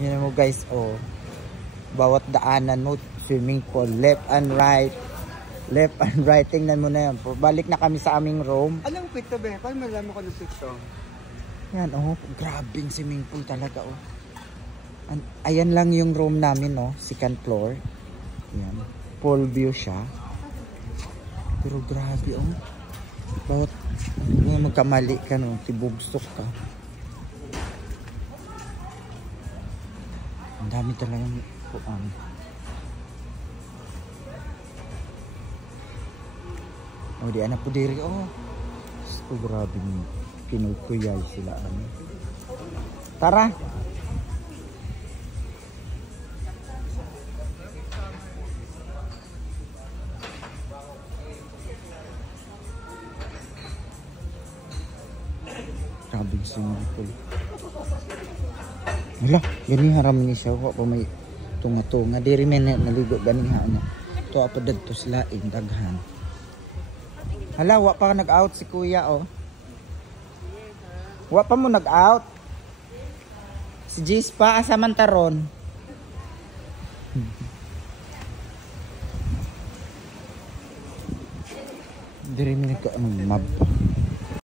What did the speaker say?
Yan mo guys, oh. Bawat daanan mo, swimming pool, left and right. Left and right, tingnan mo na yan. Balik na kami sa aming room. Anong pito ba? Paano malaman ko ng pito? Yan, oh. Grabing swimming pool talaga, oh. Ayan lang yung room namin, no? Second floor. Yan. Full view siya. Pero grabe, oh. Bawat magkamali ka, no? Tibubstok ka. Ang dami talagang puan. Oh, di anak po diri, oh. So, grabe mo. Pinukuyay sila, ano. Tara! Grabing swimming pool. Wala, gani haram ni siya. Wala pa may tunga-tunga. Diri may naligo ganing hana. Ito apa dagto sila daghan. Hala, wala pa nag-out si kuya, oh. Wala pa mo nag-out. Si Jace pa, asaman taron. Diri may nagka, mab.